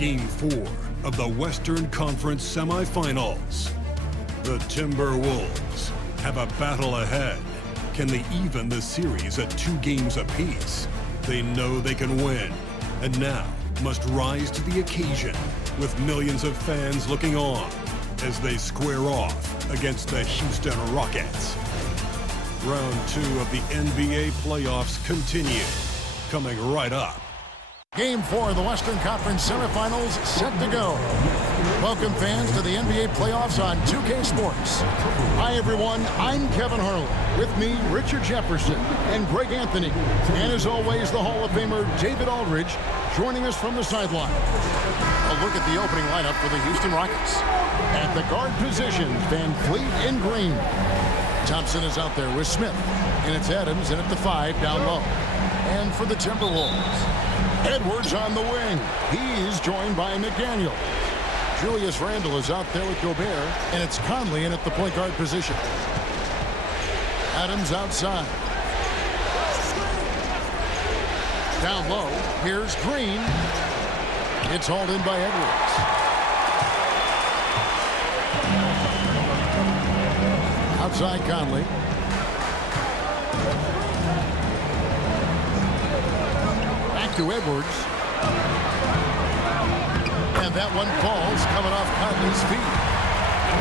Game 4 of the Western Conference semifinals. The Timberwolves have a battle ahead. Can they even the series at 2 games apiece? They know they can win, and now must rise to the occasion with millions of fans looking on as they square off against the Houston Rockets. Round 2 of the NBA playoffs continue, coming right up. Game 4 of the Western Conference semifinals set to go. Welcome fans to the NBA playoffs on 2K Sports. Hi everyone, I'm Kevin Harlan. With me, Richard Jefferson and Greg Anthony. And as always, the Hall of Famer David Aldridge joining us from the sideline. A look at the opening lineup for the Houston Rockets. At the guard position, Van Fleet in green. Thompson is out there with Smith. And it's Adams in at the 5 down low. And for the Timberwolves, Edwards on the wing. He is joined by McDaniel. Julius Randle is out there with Gobert, and it's Conley in at the point guard position. Adams outside. Down low, here's Green. It's hauled in by Edwards. Outside Conley. To Edwards. And that one falls coming off Conley's feet.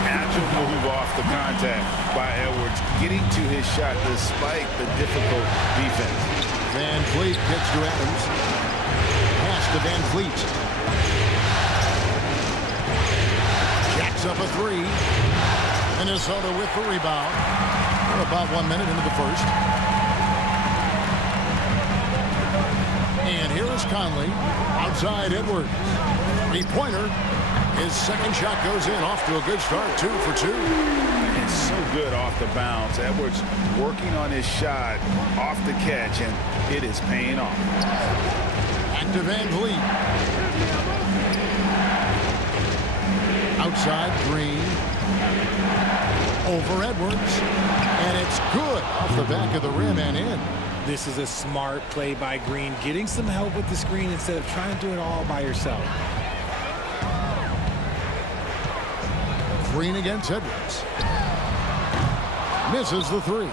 Natural move off the contact by Edwards, getting to his shot despite the difficult defense. Van Fleet gets to Adams. Pass to Van Fleet. Jacks up a 3. Minnesota with the rebound. We're about 1 minute into the first. And here is Conley. Outside Edwards. 3-pointer. His second shot goes in. Off to a good start. 2 for 2. It's so good off the bounce. Edwards working on his shot off the catch, and it is paying off. Back to Van Vliet. Outside Green. Over Edwards. And it's good off the back of the rim and in. This is a smart play by Green, getting some help with the screen instead of trying to do it all by yourself. Green against Edwards. Misses the 3.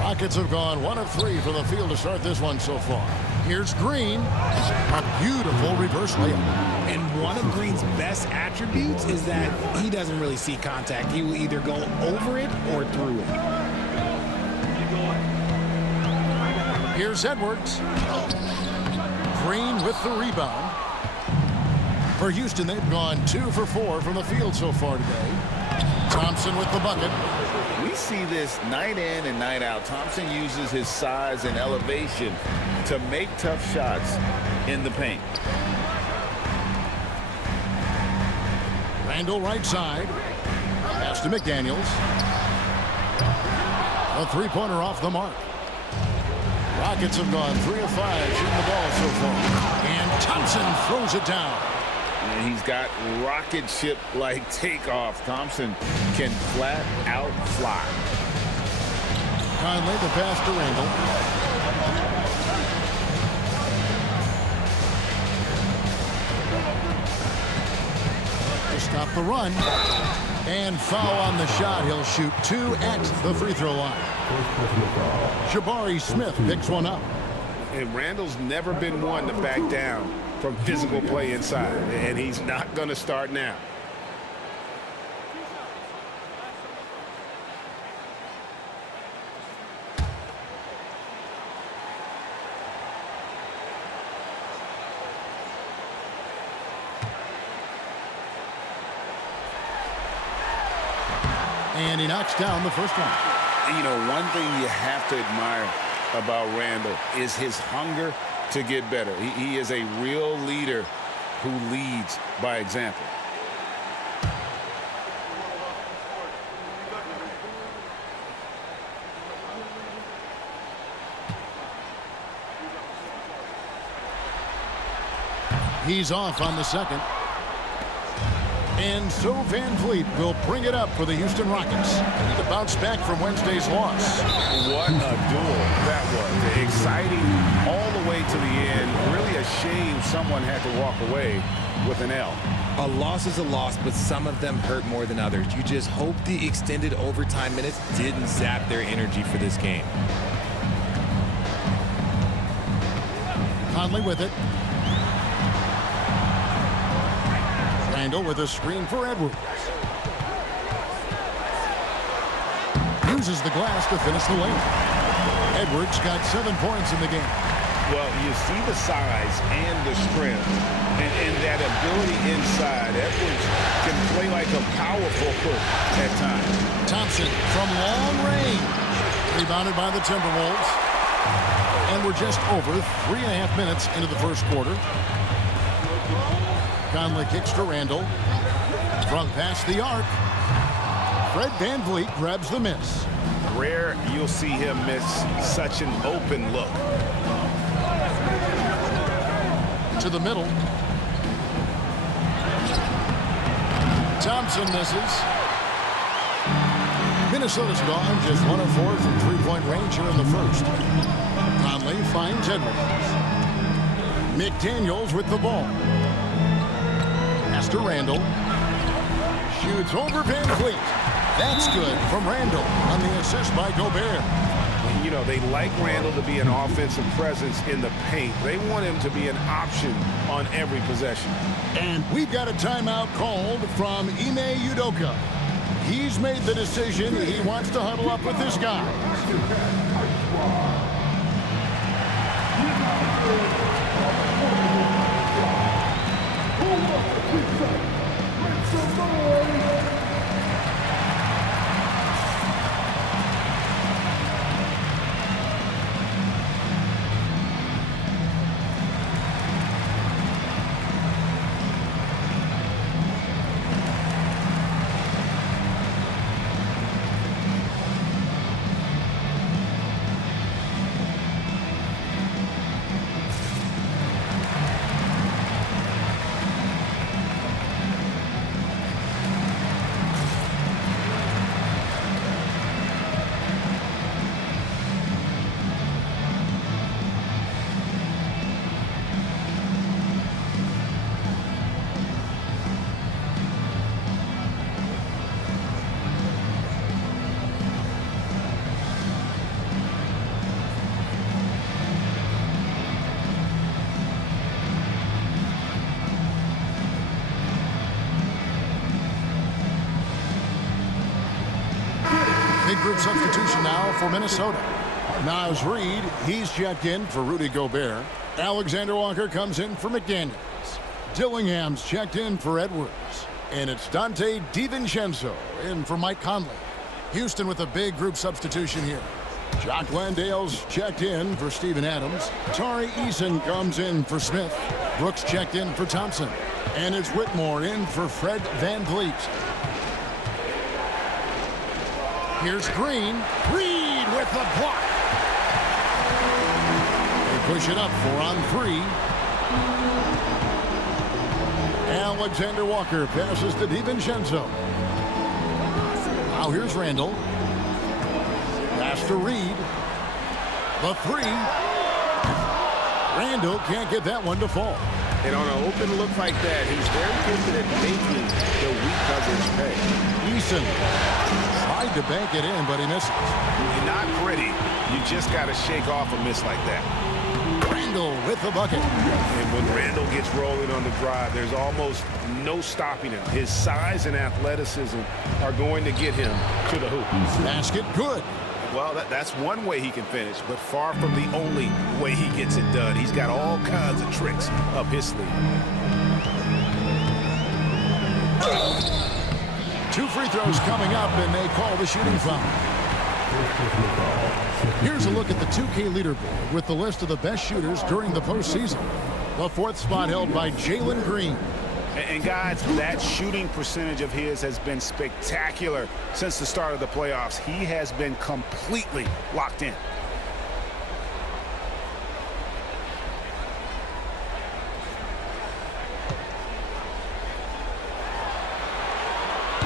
Rockets have gone 1 of 3 from the field to start this one so far. Here's Green. A beautiful reverse layup. And one of Green's best attributes is that he doesn't really see contact. He will either go over it or through it. Here's Edwards. Green with the rebound. For Houston, they've gone 2 for 4 from the field so far today. Thompson with the bucket. We see this night in and night out. Thompson uses his size and elevation to make tough shots in the paint. Randle right side. Pass to McDaniels. A 3-pointer off the mark. Rockets have gone 3 of 5 shooting the ball so far. And Thompson throws it down. And he's got rocket ship-like takeoff. Thompson can flat out fly. Conley the pass to Randle. To stop the run. And foul on the shot. He'll shoot 2 at the free throw line. Jabari Smith picks one up. And Randall's never been one to back down from physical play inside, and he's not going to start now. And he knocks down the first one. You know, one thing you have to admire about Randle is his hunger to get better. He is a real leader who leads by example. He's off on the second. And so Van Fleet will bring it up for the Houston Rockets to bounce back from Wednesday's loss. What a duel that was. Exciting all the way to the end. Really a shame someone had to walk away with an L. A loss is a loss, but some of them hurt more than others. You just hope the extended overtime minutes didn't zap their energy for this game. Conley with it. Randall with a screen for Edwards. Uses the glass to finish the lane. Edwards got 7 points in the game. Well, you see the size and the strength and that ability inside. Edwards can play like a power forward at times. Thompson from long range. Rebounded by the Timberwolves. And we're just over 3.5 minutes into the first quarter. Conley kicks to Randall. From past the arc. Fred VanVleet grabs the miss. Rare you'll see him miss such an open look. To the middle. Thompson misses. Minnesota's gone just 1 of 4 from three-point range here in the first. Conley finds Edwards. McDaniels with the ball. Pass to Randall. Shoots over VanVleet. That's good from Randall on the assist by Gobert. You know, they like Randall to be an offensive presence in the paint. They want him to be an option on every possession. And we've got a timeout called from Ime Udoka. He's made the decision. He wants to huddle up with this guy. Big group substitution now for Minnesota. Naz Reid, he's checked in for Rudy Gobert. Alexander Walker comes in for McDaniels. Dillingham's checked in for Edwards. And it's Dante DiVincenzo in for Mike Conley. Houston with a big group substitution here. Jock Landale's checked in for Steven Adams. Tari Eason comes in for Smith. Brooks checked in for Thompson. And it's Whitmore in for Fred VanVleet. Here's Green. Reed with the block. They push it up 4 on 3. Alexander Walker passes to DiVincenzo. Now here's Randall. Pass to Reed. The 3. Randall can't get that one to fall. And on an open look like that, he's very gifted at making the weak coverage pay. Eason tried to bank it in, but he misses. You're not pretty. You just got to shake off a miss like that. Randall with the bucket. And when Randall gets rolling on the drive, there's almost no stopping him. His size and athleticism are going to get him to the hoop. Basket good. Well, that's one way he can finish, but far from the only way he gets it done. He's got all kinds of tricks up his sleeve. 2 free throws coming up, and they call the shooting foul. Here's a look at the 2K leaderboard with the list of the best shooters during the postseason. The 4th spot held by Jalen Green. And guys, that shooting percentage of his has been spectacular since the start of the playoffs. He has been completely locked in.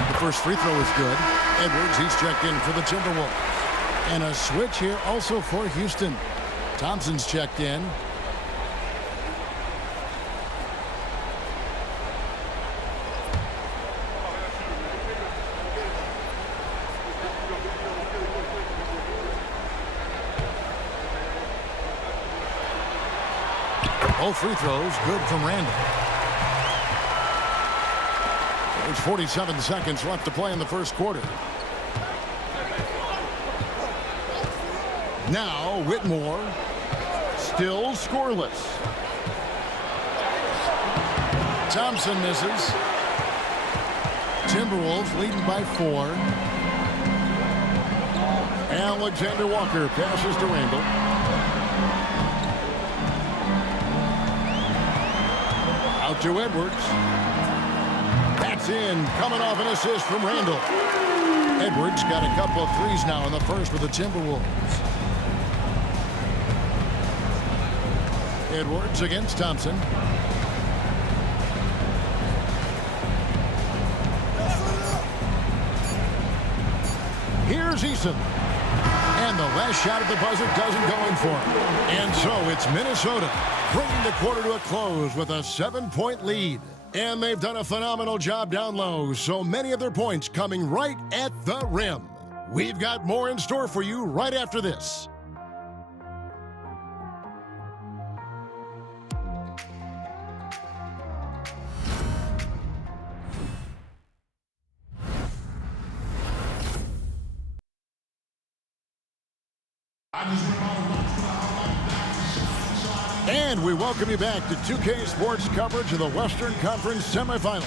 The first free throw is good. Edwards, he's checked in for the Timberwolves. And a switch here also for Houston. Thompson's checked in. Both free throws good from Randall. There's 47 seconds left to play in the first quarter. Now Whitmore. Still scoreless. Thompson misses. Timberwolves leading by 4. Alexander Walker passes to Randall. Out to Edwards. That's in. Coming off an assist from Randall. Edwards got a couple of threes now in the first with the Timberwolves. Edwards against Thompson. Here's Eason. And the last shot at the buzzer doesn't go in for him. And so it's Minnesota bringing the quarter to a close with a 7-point lead. And they've done a phenomenal job down low, so many of their points coming right at the rim. We've got more in store for you right after this. And we welcome you back to 2K Sports coverage of the Western Conference semifinals.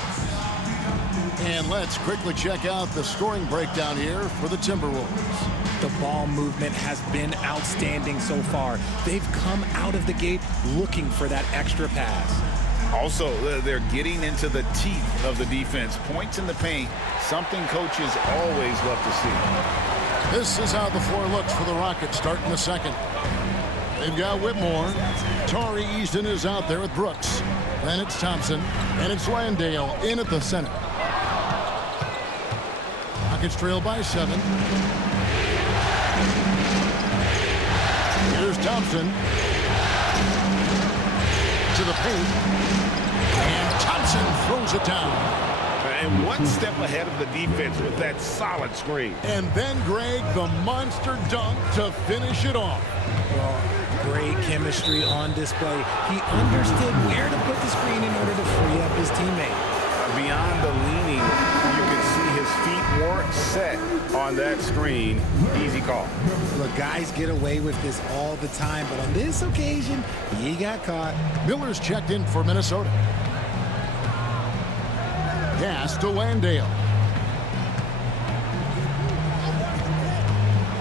And let's quickly check out the scoring breakdown here for the Timberwolves. The ball movement has been outstanding so far. They've come out of the gate looking for that extra pass. Also, they're getting into the teeth of the defense. Points in the paint, something coaches always love to see. This is how the floor looks for the Rockets starting the second. They've got Whitmore. Tari Eason is out there with Brooks. Then it's Thompson. And it's Landale in at the center. Rockets trail by 7. Here's Thompson. To the paint. And Thompson throws it down. And one step ahead of the defense with that solid screen. And then, Greg, the monster dunk to finish it off. Well, great chemistry on display. He understood where to put the screen in order to free up his teammate. Beyond the leaning, you can see his feet weren't set on that screen. Easy call. Look, guys get away with this all the time, but on this occasion, he got caught. Miller's checked in for Minnesota. Pass to Landale.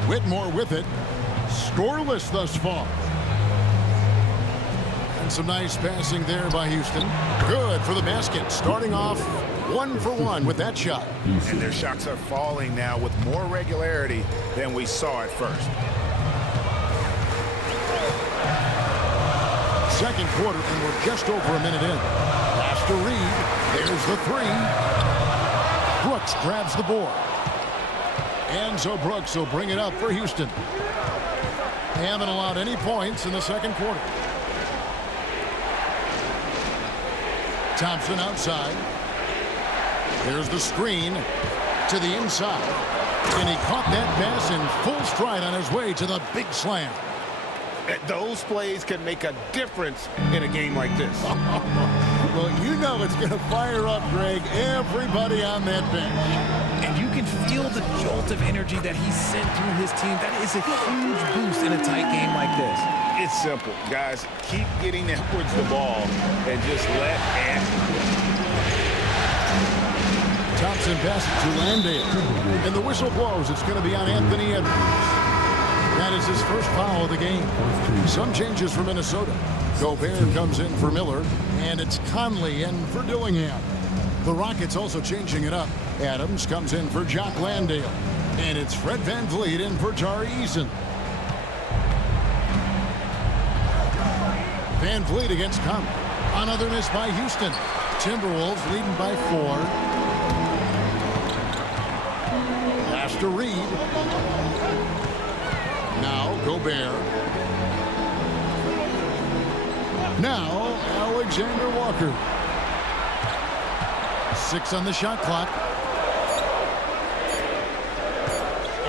Whitmore with it. Scoreless thus far. And some nice passing there by Houston. Good for the basket. Starting off 1 for 1 with that shot. And their shots are falling now with more regularity than we saw at first. Second quarter, and we're just over a minute in. Pass to Reed. There's the 3. Brooks grabs the board. And so Brooks will bring it up for Houston. They haven't allowed any points in the second quarter. Thompson outside. There's the screen to the inside. And he caught that pass in full stride on his way to the big slam. Those plays can make a difference in a game like this. Well, you know it's going to fire up, Greg, everybody on that bench. And you can feel the jolt of energy that he sent through his team. That is a huge boost in a tight game like this. It's simple, guys. Keep getting Edwards the ball and just let Thompson passes to Landale. And the whistle blows. It's going to be on Anthony Edwards. That is his first foul of the game. Some changes for Minnesota. Gobert comes in for Miller, and it's Conley in for Dillingham. The Rockets also changing it up. Adams comes in for Jock Landale, and it's Fred VanVleet in for Tari Eason. VanVleet against Conley. Another miss by Houston. Timberwolves leading by 4. Pass to Reed. Now Gobert. Now Alexander Walker. 6 on the shot clock.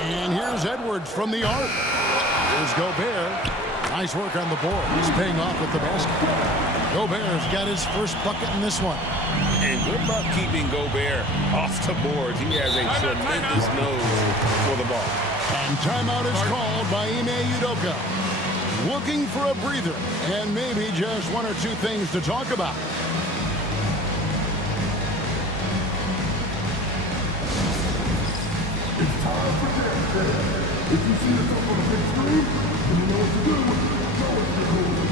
And here's Edwards from the arc. Here's Gobert. Nice work on the board. He's paying off with the basket. Gobert's got his first bucket in this one. And good luck keeping Gobert off the boards. He has a tremendous nose for the ball. And timeout is called by Ime Udoka. Looking for a breather and maybe just one or two things to talk about. It's time for dance day. If you see yourself on a big screen, then you know what to do. Show us your move.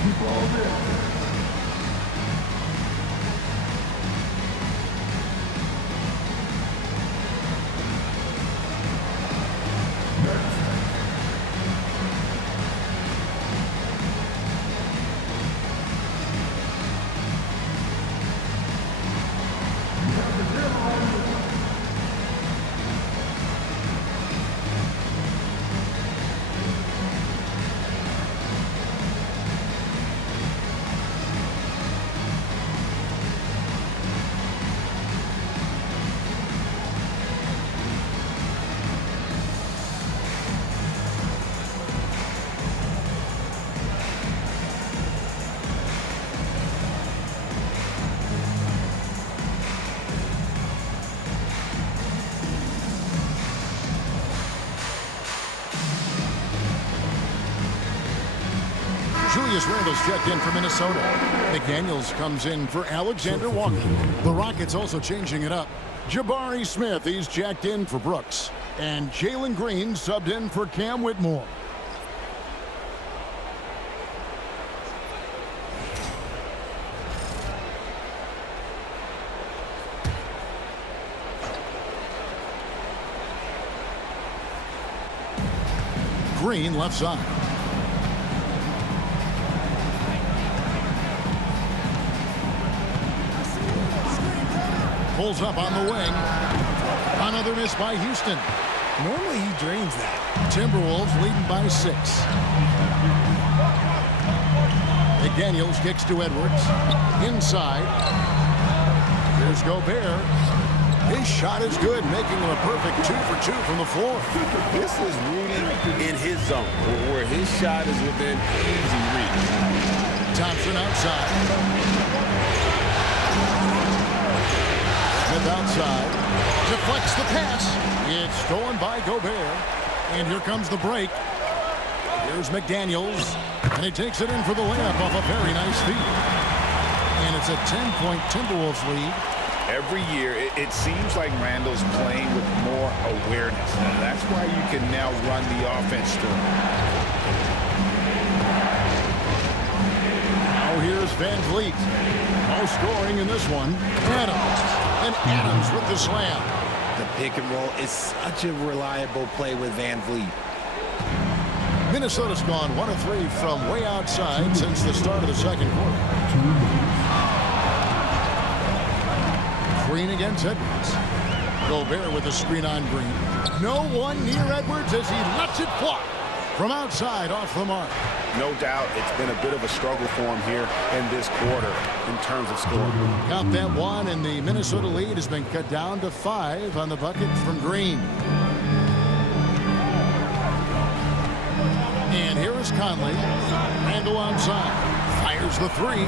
Keep all dancing. Julius Randle's checked in for Minnesota. McDaniels comes in for Alexander Walker. The Rockets also changing it up. Jabari Smith, he's checked in for Brooks. And Jalen Green subbed in for Cam Whitmore. Green left side. Pulls up on the wing. Another miss by Houston. Normally he drains that. Timberwolves leading by 6. McDaniels kicks to Edwards. Inside. Here's Gobert. His shot is good, making him a perfect 2 for 2 from the floor. This is Rudy in his zone, where his shot is within easy reach. Thompson outside. Smith outside. Deflects the pass. It's stolen by Gobert. And here comes the break. Here's McDaniels. And he takes it in for the layup off a very nice feed. And it's a 10-point Timberwolves lead. Every year, it seems like Randle's playing with more awareness. And that's why you can now run the offense through him. Now here's Van Vliet. No scoring in this one. Adams. And Adams with the slam. The pick and roll is such a reliable play with Van Vliet. Minnesota's gone 1 of 3 from way outside since the start of the second quarter. Green against Edwards. Gobert with a screen on Green. No one near Edwards as he lets it fly from outside off the mark. No doubt it's been a bit of a struggle for him here in this quarter in terms of scoring. Count that one, and the Minnesota lead has been cut down to 5 on the bucket from Green. And here is Conley. Randle onside. Fires the 3.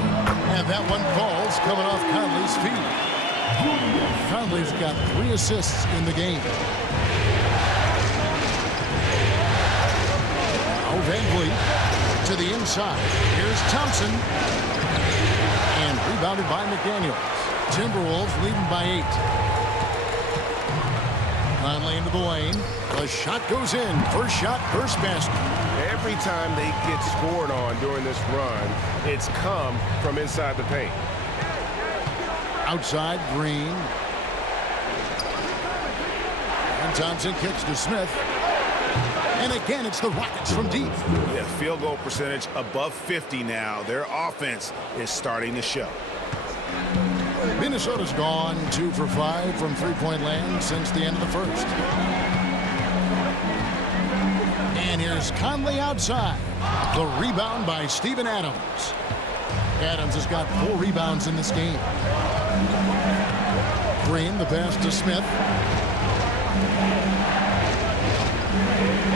And that one falls coming off Conley's feet. Conley's got 3 assists in the game. Now Van Vliet to the inside. Here's Thompson. And rebounded by McDaniels. Timberwolves leading by 8. Conley into the lane. The shot goes in. First shot, first basket. Every time they get scored on during this run, it's come from inside the paint. Outside, Green. And Thompson kicks to Smith. And again, it's the Rockets from deep. Yeah, field goal percentage above 50 now. Their offense is starting to show. Minnesota's gone 2 for 5 from three-point land since the end of the first. And here's Conley outside. The rebound by Steven Adams. Adams has got 4 rebounds in this game. screen, the pass to Smith.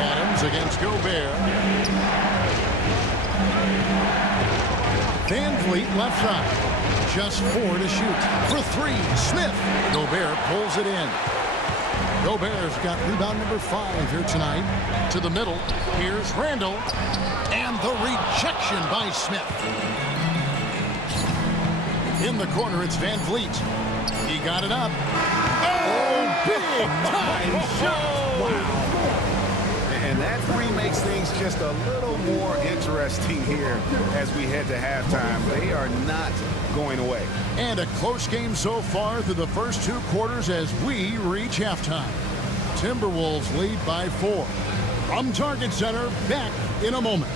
Adams against Gobert. Van Vliet left side. Just 4 to shoot. For 3, Smith. Gobert pulls it in. Gobert's got rebound number 5 here tonight. To the middle. Here's Randall. And the rejection by Smith. In the corner, it's Van Vliet. He got it up. Oh, big time shot. Wow. And that three makes things just a little more interesting here as we head to halftime. They are not going away. And a close game so far through the first 2 quarters as we reach halftime. Timberwolves lead by 4. From Target Center, back in a moment.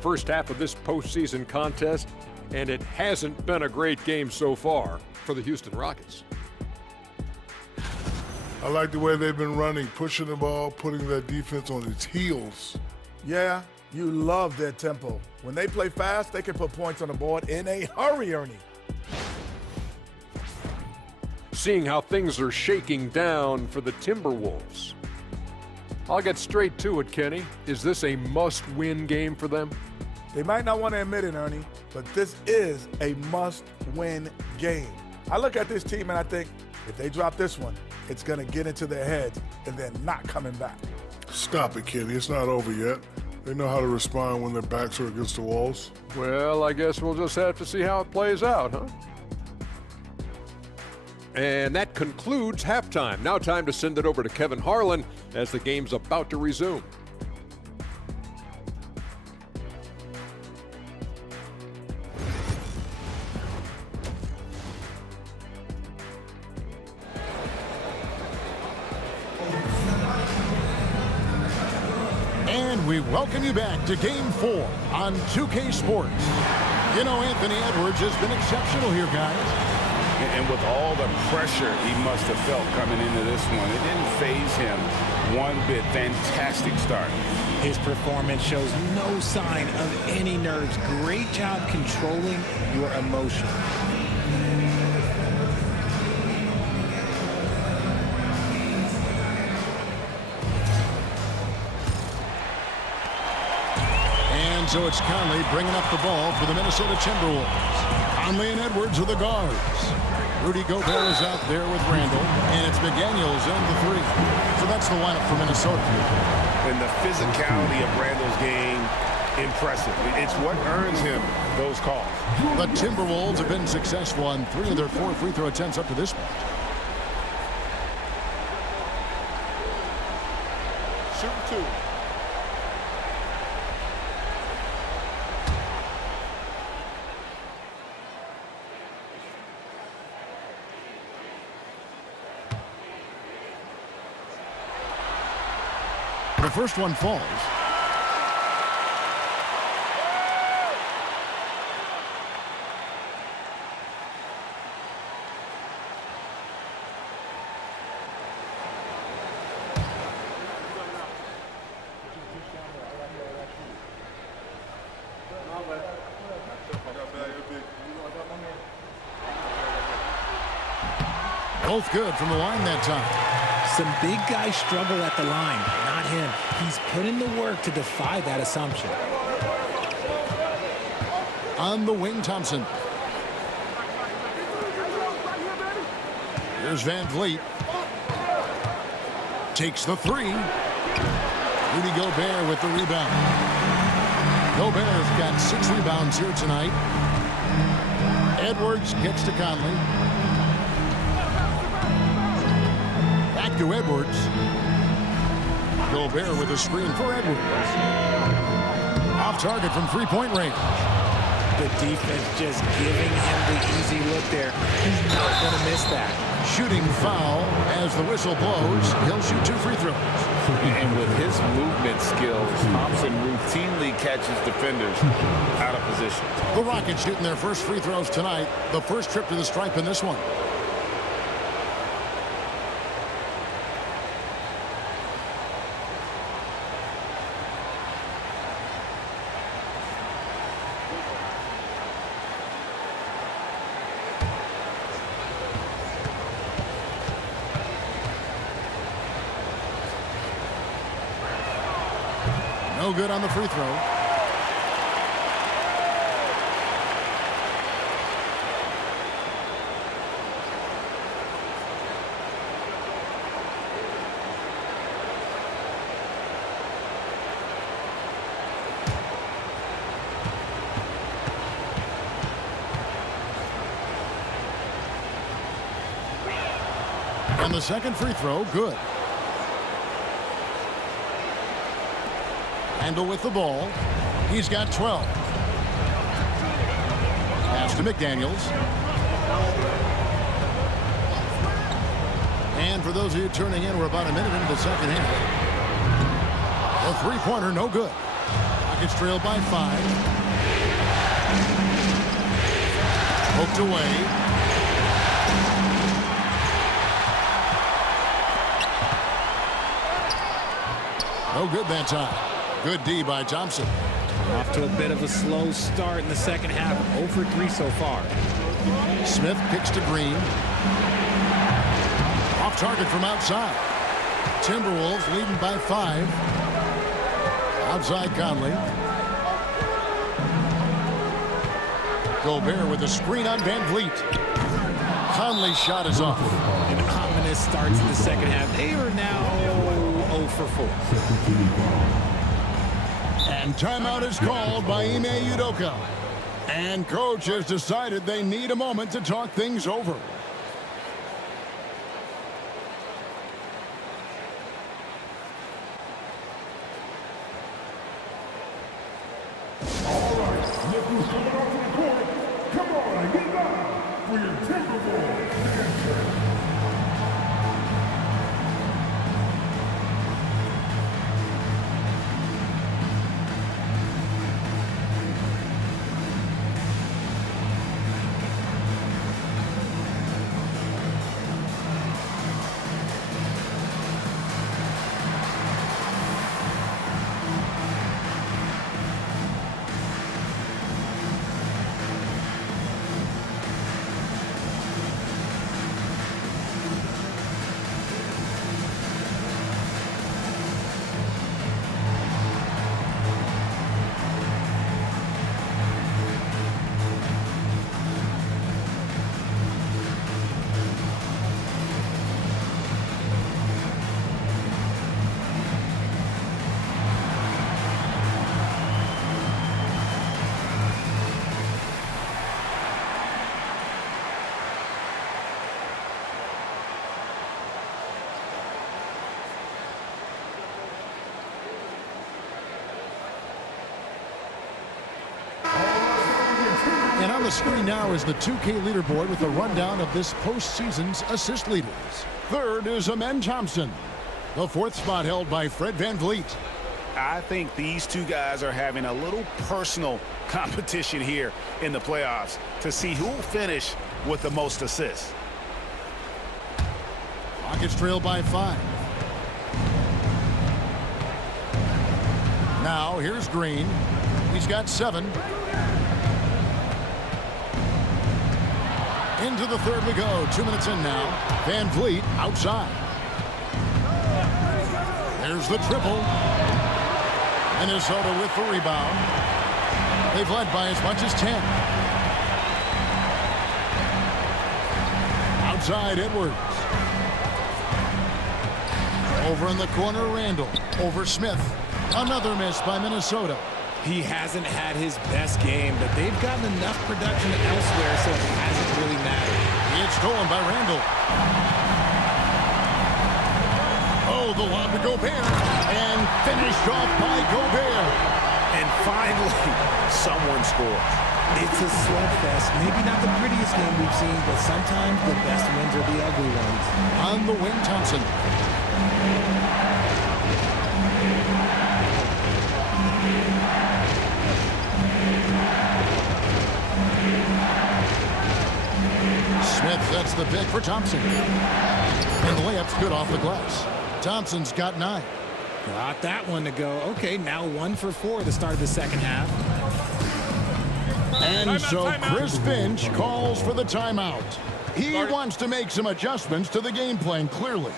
First half of this postseason contest, and it hasn't been a great game so far for the Houston Rockets. I like the way they've been running, pushing the ball, putting their defense on its heels. Yeah, you love their tempo. When they play fast, they can put points on the board in a hurry, Ernie. Seeing how things are shaking down for the Timberwolves. I'll get straight to it, Kenny. Is this a must-win game for them? They might not want to admit it, Ernie, but this is a must-win game. I look at this team and I think, if they drop this one, it's going to get into their heads and then not coming back. Stop it, Kenny. It's not over yet. They know how to respond when their backs are against the walls. Well, I guess we'll just have to see how it plays out, huh? And that concludes halftime. Now time to send it over to Kevin Harlan as the game's about to resume. And we welcome you back to Game 4 on 2K Sports. You know, Anthony Edwards has been exceptional here, guys. And with all the pressure he must have felt coming into this one, it didn't faze him one bit. Fantastic start. His performance shows no sign of any nerves. Great job controlling your emotion. And so it's Conley bringing up the ball for the Minnesota Timberwolves. Conley and Edwards are the guards. Rudy Gobert is out there with Randall, and it's McDaniels in the 3. So that's the lineup for Minnesota. And the physicality of Randall's game, impressive. It's what earns him those calls. The Timberwolves have been successful on 3 of their 4 free throw attempts up to this point. Shoot 2. The first one falls. Both good from the line that time. Some big guys struggle at the line, not him. He's put in the work to defy that assumption. On the wing, Thompson. Here's Van Vliet. Takes the 3. Rudy Gobert with the rebound. Gobert's got 6 rebounds here tonight. Edwards gets to Conley. Back to Edwards. Gobert with a screen for Edwards. Off target from 3-point range. The defense just giving him the easy look there. He's not going to miss that. Shooting foul as the whistle blows. He'll shoot 2 free throws. And with his movement skills, Thompson routinely catches defenders out of position. The Rockets shooting their first free throws tonight. The first trip to the stripe in this one. No good on the free throw. And the second free throw, good. Handle with the ball. He's got 12. Pass to McDaniels. And for those of you tuning in, we're about a minute into the second half. The three-pointer, no good. Rockets trail by 5. Poked away. No good that time. Good D by Thompson. Off to a bit of a slow start in the second half. 0 for 3 so far. Smith kicks to Green. Off target from outside. Timberwolves leading by 5. Outside Conley. Gobert with a screen on Van Vliet. Conley's shot is off. An ominous start to the second half. They are now 0 for 4. And timeout is called by Ime Udoka. And coach has decided they need a moment to talk things over. All right, look who's coming off the court. Come on, get down for your Timberwolves answer. And on the screen now is the 2K leaderboard with a rundown of this postseason's assist leaders. Third is Amen Thompson. The fourth spot held by Fred Van Vliet. I think these two guys are having a little personal competition here in the playoffs to see who will finish with the most assists. Rockets trail by 5. Now here's Green. He's got 7. Into the third we go. 2 minutes in now. Van Vliet outside. There's the triple. Minnesota with the rebound. They've led by as much as 10. Outside Edwards. Over in the corner, Randall. Over Smith. Another miss by Minnesota. He hasn't had his best game, but they've gotten enough production elsewhere, so it hasn't really mattered. It's stolen by Randall. Oh, the lob to Gobert. And finished off by Gobert. And finally, someone scores. It's a slugfest. Maybe not the prettiest game we've seen, but sometimes the best wins are the ugly ones. On the wing, Thompson. Smith sets the pick for Thompson. And the layup's good off the glass. Thompson's got 9. Got that one to go. Okay, now 1 for 4 at the start of the second half. And so Chris Finch calls for the timeout. He wants to make some adjustments to the game plan, clearly.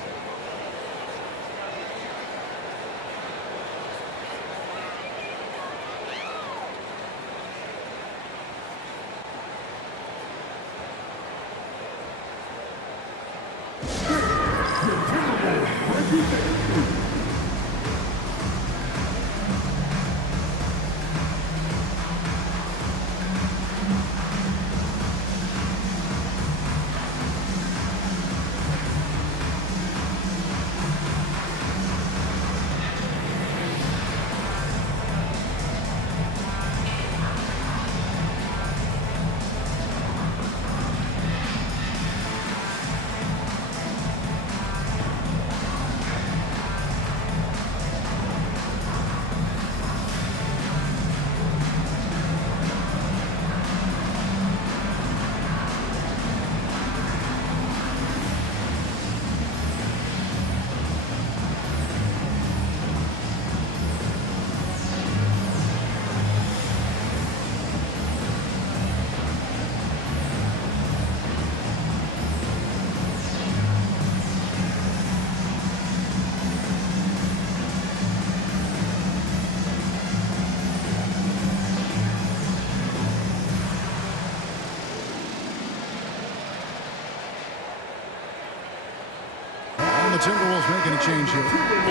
Timberwolves making a change here.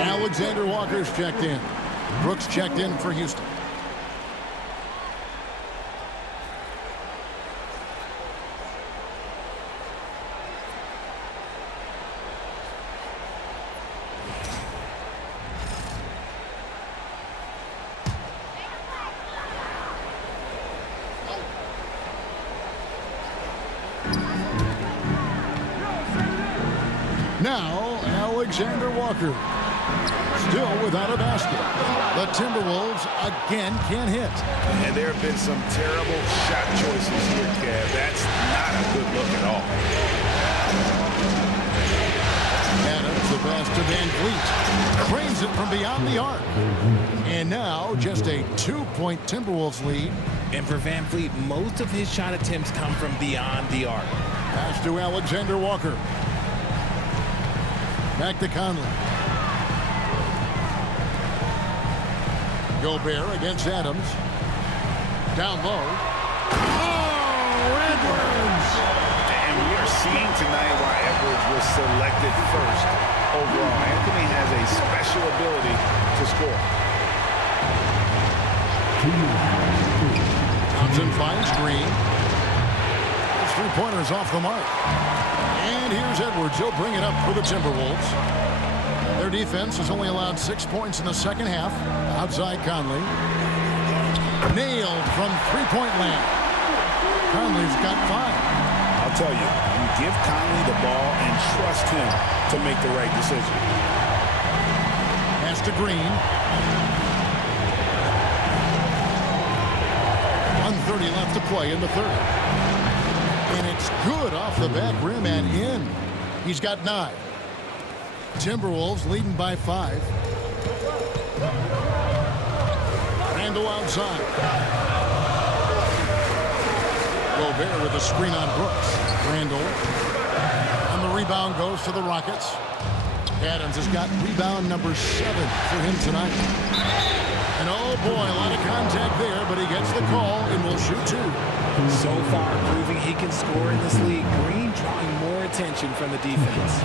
Alexander Walker's checked in. Brooks checked in for Houston. Now, Alexander Walker, still without a basket. The Timberwolves again can't hit. And there have been some terrible shot choices here, Kev. That's not a good look at all. Adams, the pass to Van Vliet, cranes it from beyond the arc. And now, just a 2-point Timberwolves lead. And for Van Vliet, most of his shot attempts come from beyond the arc. Pass to Alexander Walker. Back to Conley. Gobert against Adams. Down low. Oh, Edwards! And we are seeing tonight why Edwards was selected first overall. Anthony has a special ability to score. Thompson finds Green. His three-pointers off the mark. And here's Edwards. He'll bring it up for the Timberwolves. Their defense has only allowed 6 points in the second half. Outside Conley. Nailed from three-point land. Conley's got 5. I'll tell you, you give Conley the ball and trust him to make the right decision. Pass to Green. 1:30 left to play in the third. And it's good off the back rim and in. He's got 9. Timberwolves leading by 5. Randall outside. Gobert with a screen on Brooks. Randall. And the rebound goes to the Rockets. Adams has got rebound number 7 for him tonight. And oh boy, a lot of contact there, but he gets the call and will shoot 2. So far, proving he can score in this league. Green drawing more attention from the defense.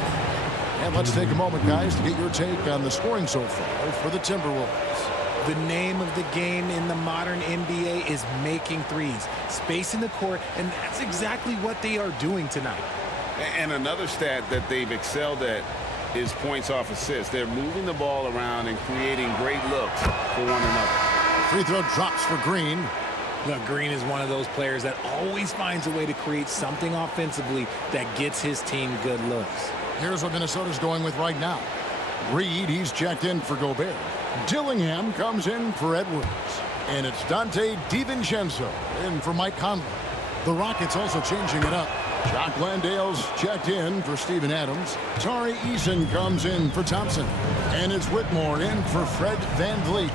And let's take a moment, guys, to get your take on the scoring so far for the Timberwolves. The name of the game in the modern NBA is making threes. Space in the court, and that's exactly what they are doing tonight. And another stat that they've excelled at is points off assists. They're moving the ball around and creating great looks for one another. Free throw drops for Green. Look, Green is one of those players that always finds a way to create something offensively that gets his team good looks. Here's what Minnesota's going with right now. Reed, he's checked in for Gobert. Dillingham comes in for Edwards. And it's Dante DiVincenzo in for Mike Conley. The Rockets also changing it up. Jock Landale's checked in for Steven Adams. Tari Eason comes in for Thompson. And it's Whitmore in for Fred VanVleet.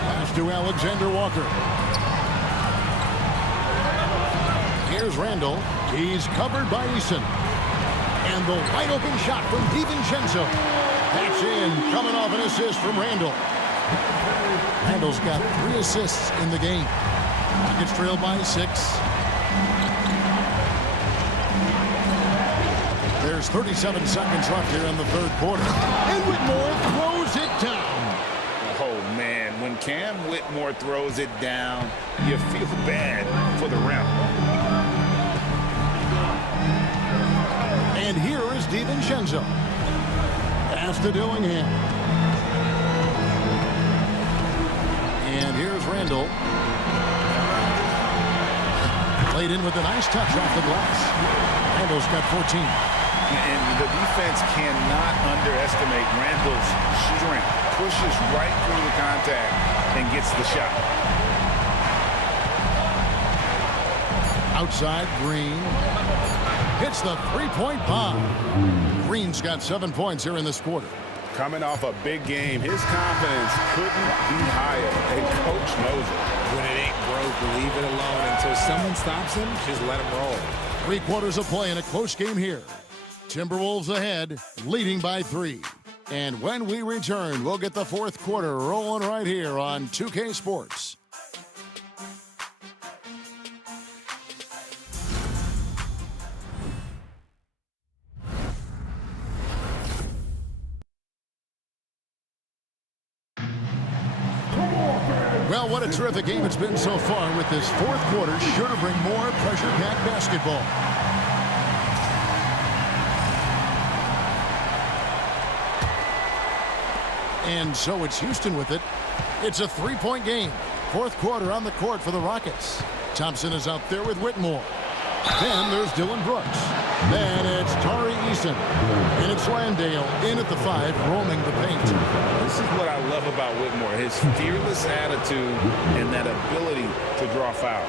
Pass to Alexander Walker. Here's Randall. He's covered by Eason. And the wide open shot from DiVincenzo. That's in, coming off an assist from Randall. Randall's got 3 assists in the game. Rockets trail by 6. There's 37 seconds left here in the third quarter. And Whitmore throws it down. Oh, man, when Cam Whitmore throws it down, you feel bad for the rim. And here is DiVincenzo. Pass to Dillingham. And here's Randall. Played in with a nice touch off the glass. Randall's got 14. And the defense cannot underestimate Randall's strength. Pushes right through the contact and gets the shot. Outside, Green. Hits the three-point bomb. Green's got 7 points here in this quarter. Coming off a big game, his confidence couldn't be higher, and Coach knows it. When it ain't broke, leave it alone. Until someone stops him, just let him roll. 3 quarters of play in a close game here. Timberwolves ahead, leading by 3. And when we return, we'll get the fourth quarter rolling right here on 2K Sports. Well, what a terrific game it's been so far, with this fourth quarter sure to bring more pressure-packed basketball. And so it's Houston with it. It's a 3-point game. Fourth quarter on the court for the Rockets. Thompson is out there with Whitmore. Then there's Dylan Brooks. Then it's Tari Eason. And it's Landale in at the 5, roaming the paint. This is what I love about Whitmore, his fearless attitude and that ability to draw foul.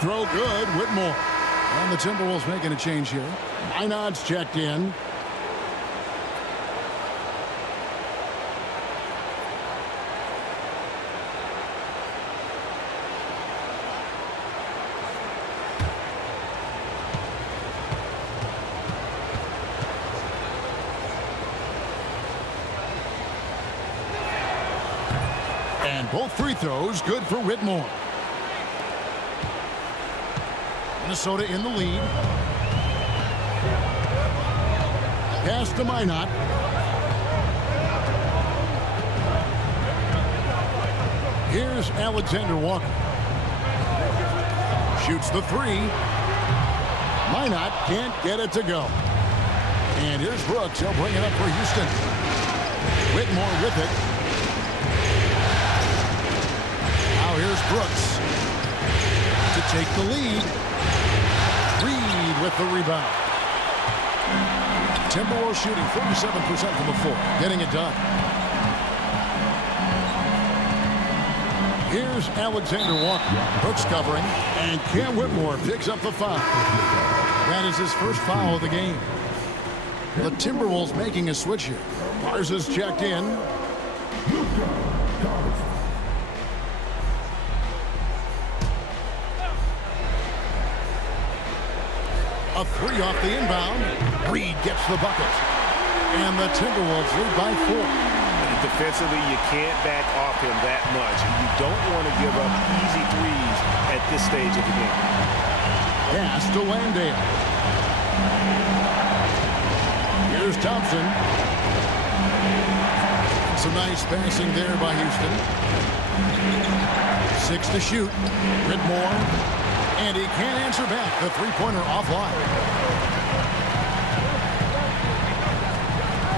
Throw good, Whitmore. And the Timberwolves making a change here. Minot's checked in. And both free throws good for Whitmore. Minnesota in the lead. Pass to Minot. Here's Alexander Walker. Shoots the 3. Minot can't get it to go. And here's Brooks. He'll bring it up for Houston. Whitmore with it. Now here's Brooks to take the lead. Reed with the rebound. Timberwolves shooting 47% from the floor, getting it done. Here's Alexander Walker. Brooks covering, and Cam Whitmore picks up the foul. That is his first foul of the game. The Timberwolves making a switch here. Barnes checked in. A 3 off the inbound. Reed gets the bucket. And the Timberwolves lead by 4. Defensively, you can't back off him that much. You don't want to give up easy threes at this stage of the game. Pass to Landale. Here's Thompson. Some nice passing there by Houston. 6 to shoot. Whitmore. And he can't answer back. The three-pointer offline.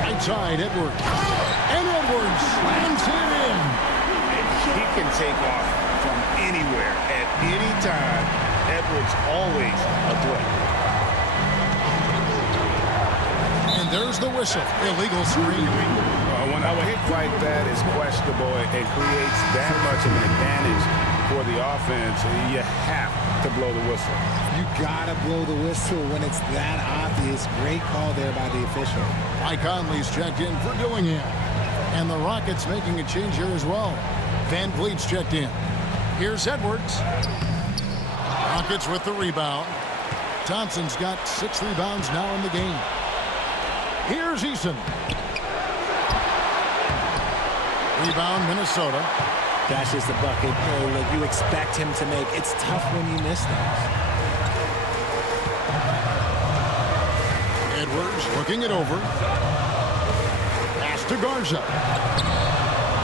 Right side, Edwards. And Edwards slams it in. He can take off from anywhere at any time. Edwards always a threat. And there's the whistle. Illegal screen. When a hit like that is questionable and creates that much of an advantage for the offense, you have to blow the whistle. You gotta blow the whistle when it's that obvious. Great call there by the official. Mike Conley's checked in for Dillingham. And the Rockets making a change here as well. Van Vliet's checked in. Here's Edwards. Rockets with the rebound. Thompson's got 6 rebounds now in the game. Here's Eason. Rebound, Minnesota. That's just a bucket that you expect him to make. It's tough when you miss those. Edwards looking it over. Pass to Garza.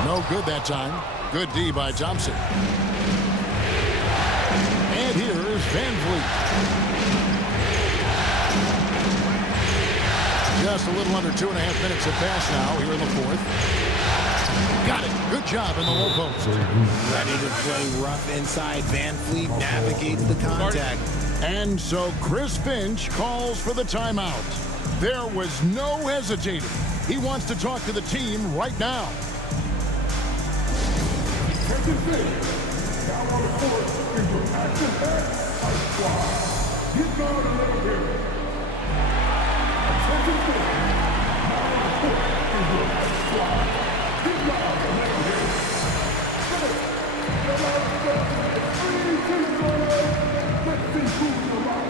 No good that time. Good D by Thompson. And here is Van Vliet. Just a little under 2.5 minutes have passed now here in the fourth. Got it. Good job in the low post. Ready to play rough inside. Van Vliet navigates the contact. And so Chris Finch calls for the timeout. There was no hesitating. He wants to talk to the team right now. Now on the court is your action-packed ice squad. Get down and let him hear it. Attention fans. Now on the court is your ice squad. Get down and let him hear it. Let's see who's alive.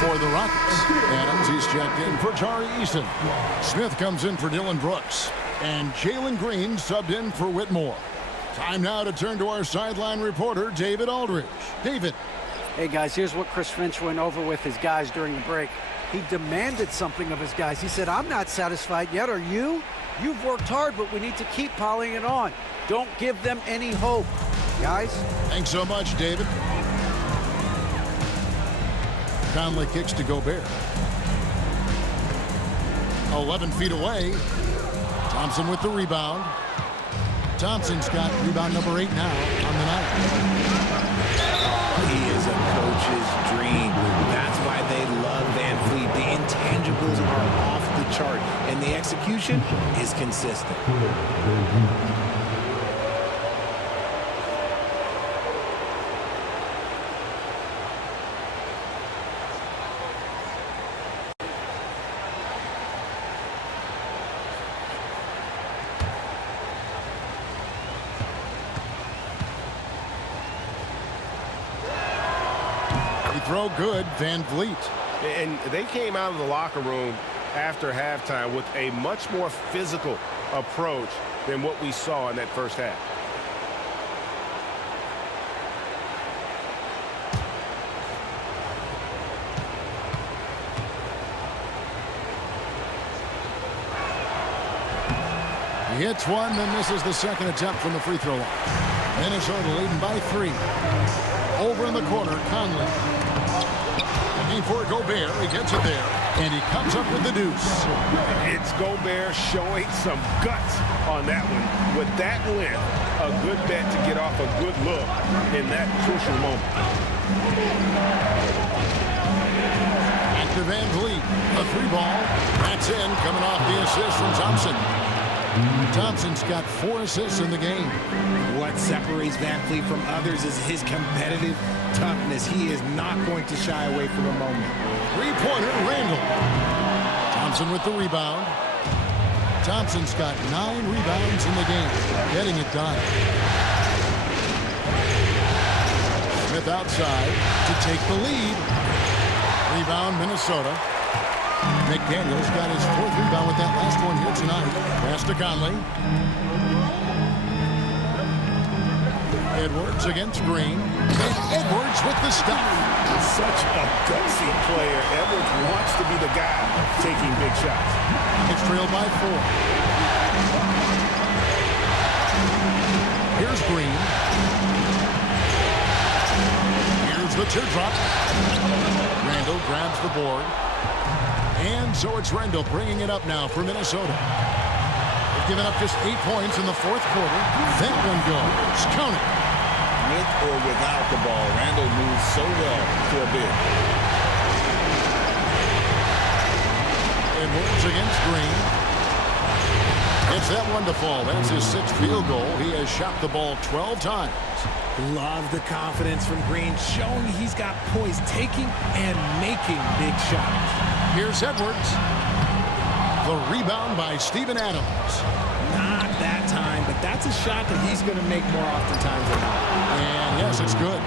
For the Rockets, Adams, he's checked in for Tari Eason. Smith comes in for Dylan Brooks. And Jalen Green subbed in for Whitmore. Time now to turn to our sideline reporter, David Aldridge. David. Hey, guys, here's what Chris Finch went over with his guys during the break. He demanded something of his guys. He said, I'm not satisfied yet. Are you? You've worked hard, but we need to keep piling it on. Don't give them any hope, guys. Thanks so much, David. Conley kicks to Gobert. 11 feet away. Thompson with the rebound. Thompson's got rebound number 8 now on the night. He is a coach's dream. That's why they love Van Vliet. The intangibles are off the chart, and the execution is consistent. Throw good, Van Vliet. And they came out of the locker room after halftime with a much more physical approach than what we saw in that first half. He hits one, then misses the second attempt from the free throw line. Minnesota leading by 3. Over in the corner, Conley. Looking for Gobert. He gets it there, and he comes up with the deuce. It's Gobert showing some guts on that one. With that length, a good bet to get off a good look in that crucial moment. Back to Van Vliet. A free ball. That's in, coming off the assist from Thompson. Thompson's got 4 assists in the game. What separates Van Vliet from others is his competitive toughness. He is not going to shy away from a moment. Three-pointer, Randall. Thompson with the rebound. Thompson's got 9 rebounds in the game, getting it done. Smith outside to take the lead. Rebound, Minnesota. McDaniels got his 4th rebound with that last one here tonight. Pass to Conley. Edwards against Green. And Edwards with the stop. Such a gutsy player. Edwards wants to be the guy taking big shots. It's trailed by 4. Here's Green. Here's the teardrop. Randall grabs the board. And so it's Randall bringing it up now for Minnesota. They've given up just 8 points in the 4th quarter. That one goes. Count it. With or without the ball, Randall moves so well for a big. Edwards against Green. It's that one to fall. That's his 6th field goal. He has shot the ball 12 times. Love the confidence from Green, showing he's got poise, taking and making big shots. Here's Edwards. The rebound by Steven Adams. Not that time, but that's a shot that he's going to make more oftentimes than not. And yes, it's good.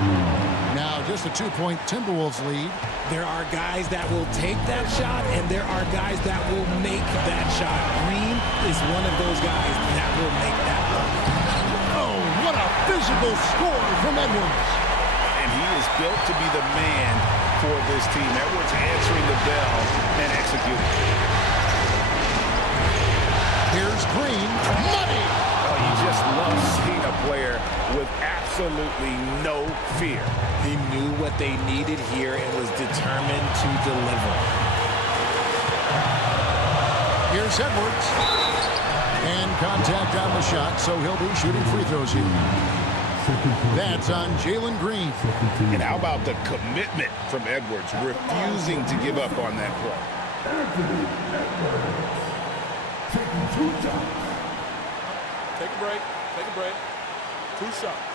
Now just a 2-point Timberwolves lead. There are guys that will take that shot, and there are guys that will make that shot. Green is one of those guys that will make that one. Oh, what a physical score from Edwards. And he is built to be the man for this team. Edwards answering the bell and executing. Here's Green. Money! Oh, you just love seeing a player with absolutely no fear. He knew what they needed here and was determined to deliver. Here's Edwards. And contact on the shot, so he'll be shooting free throws here. That's on Jalen Green. And how about the commitment from Edwards, refusing to give up on that play. Taking 2 shots. Take a break. Take a break. 2 shots.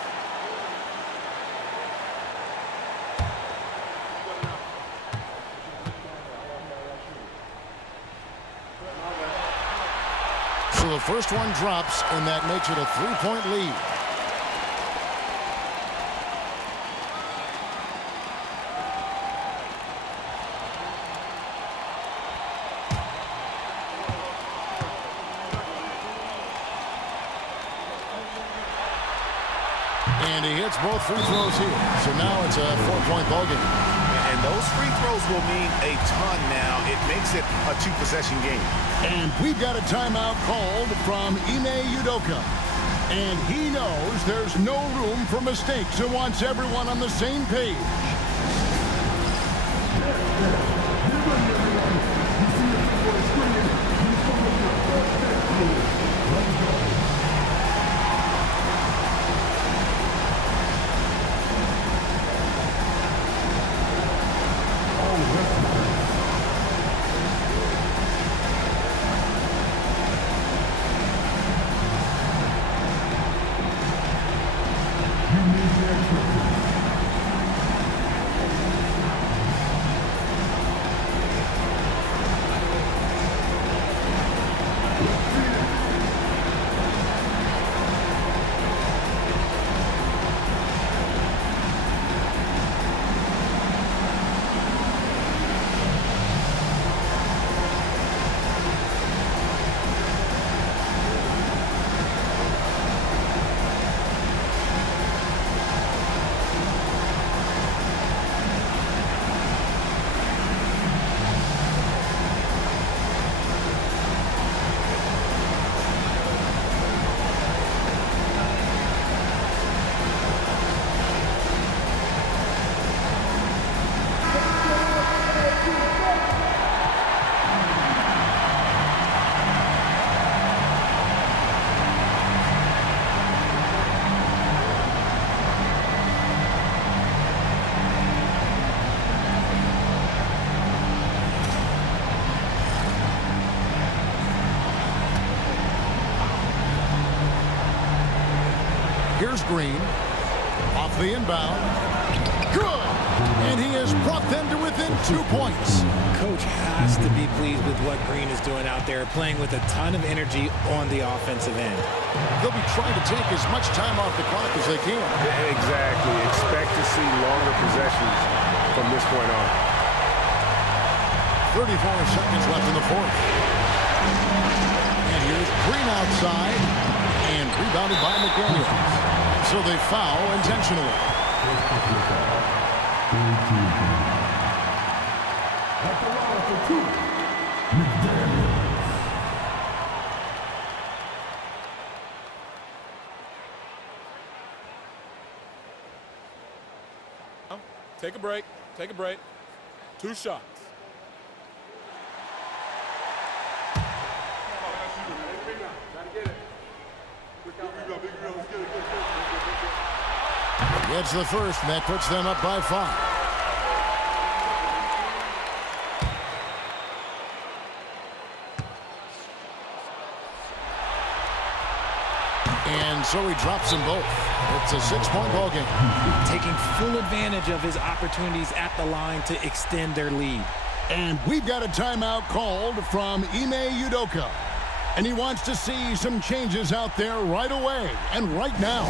So the first one drops, and that makes it a 3-point lead. And he hits both free throws here. So now it's a 4-point ballgame. And those free throws will mean a ton now. It makes it a 2-possession game. And we've got a timeout called from Ime Udoka. And he knows there's no room for mistakes and wants everyone on the same page. Here's Green. Off the inbound. Good! And he has brought them to within 2 points. Coach has to be pleased with what Green is doing out there, playing with a ton of energy on the offensive end. They'll be trying to take as much time off the clock as they can. Exactly. Expect to see longer possessions from this point on. 34 seconds left in the fourth. And here's Green outside. And rebounded by McDaniels. So they foul intentionally. At the line for two, McDaniels. Take a break. Take a break. 2 shots. Gets the first, and that puts them up by 5. And so he drops them both. It's a 6-point ball game. Taking full advantage of his opportunities at the line to extend their lead. And we've got a timeout called from Ime Udoka. And he wants to see some changes out there right away and right now.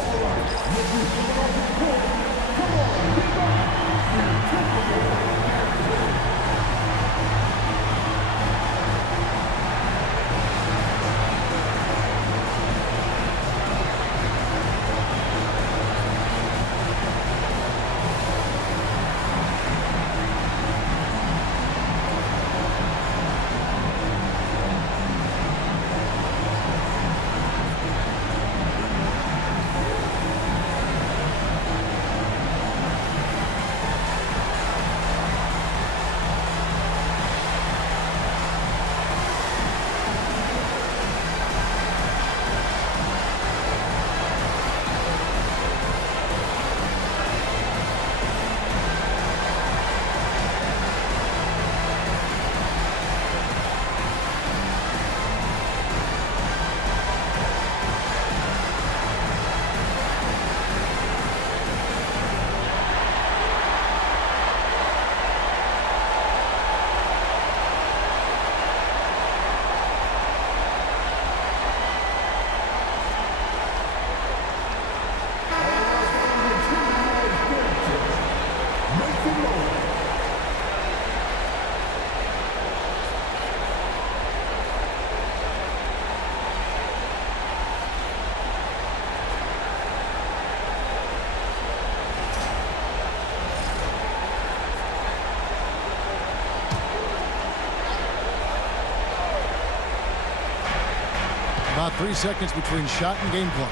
About 3 seconds between shot and game clock.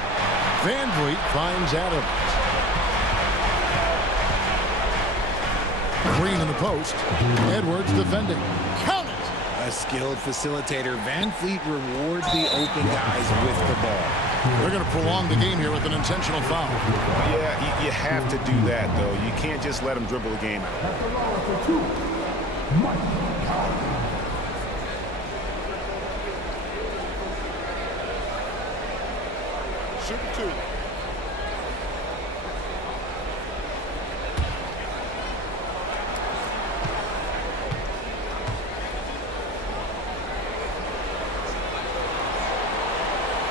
Van Vliet finds Adams. Green in the post. Edwards defending. Count it! A skilled facilitator, Van Vliet rewards the open guys with the ball. They're going to prolong the game here with an intentional foul. Yeah, you have to do that, though. You can't just let them dribble the game out. At the line for two, Mike Conley. Shoot 2.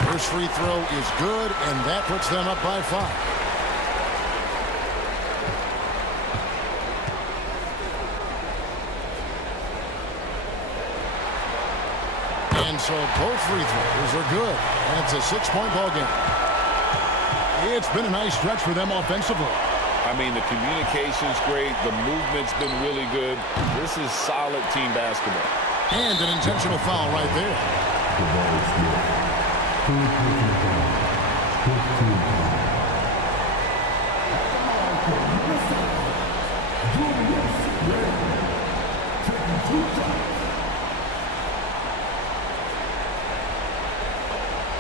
First free throw is good, and that puts them up by 5. And so both free throws are good. And it's a 6-point ball game. It's been a nice stretch for them offensively. I mean, the communication's great. The movement's been really good. This is solid team basketball. And an intentional foul right there. The ball is good.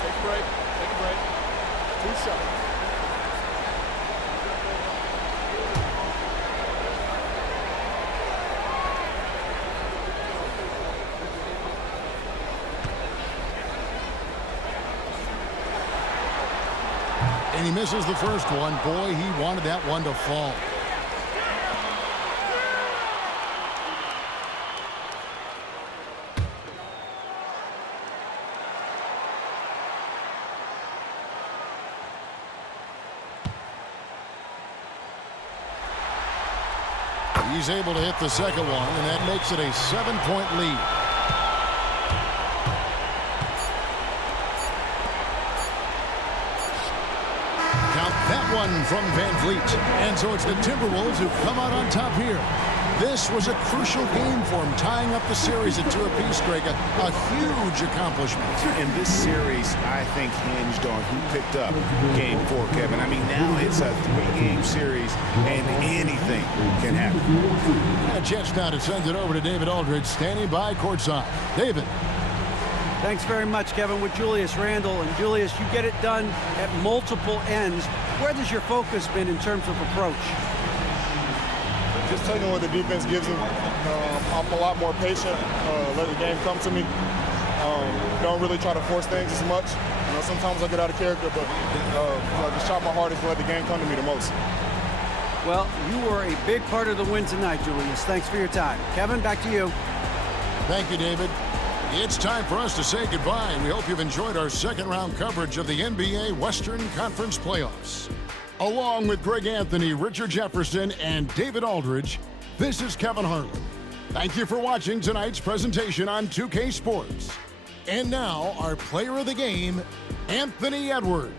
Take a break. Take a break. 2 shots. And he misses the first one. Boy, he wanted that one to fall. He's able to hit the second one, and that makes it a 7-point lead. Count that one from Van Vliet. And so it's the Timberwolves who come out on top here. This was a crucial game for him, tying up the series at 2 apiece, Greg. A huge accomplishment. And this series, I think, hinged on who picked up Game 4, Kevin. I mean, now it's a 3-game series, and anything can happen. A chance now to send it over to David Aldridge, standing by courtside. David. Thanks very much, Kevin, with Julius Randle. And Julius, you get it done at multiple ends. Where has your focus been in terms of approach? Just taking what the defense gives him. I'm a lot more patient, let the game come to me. Don't really try to force things as much. Sometimes I get out of character, but just try my hardest to let the game come to me the most. Well, you were a big part of the win tonight, Julius. Thanks for your time. Kevin, back to you. Thank you, David. It's time for us to say goodbye, and we hope you've enjoyed our second-round coverage of the NBA Western Conference Playoffs. Along with Greg Anthony, Richard Jefferson, and David Aldridge, this is Kevin Harlan. Thank you for watching tonight's presentation on 2K Sports. And now, our player of the game, Anthony Edwards.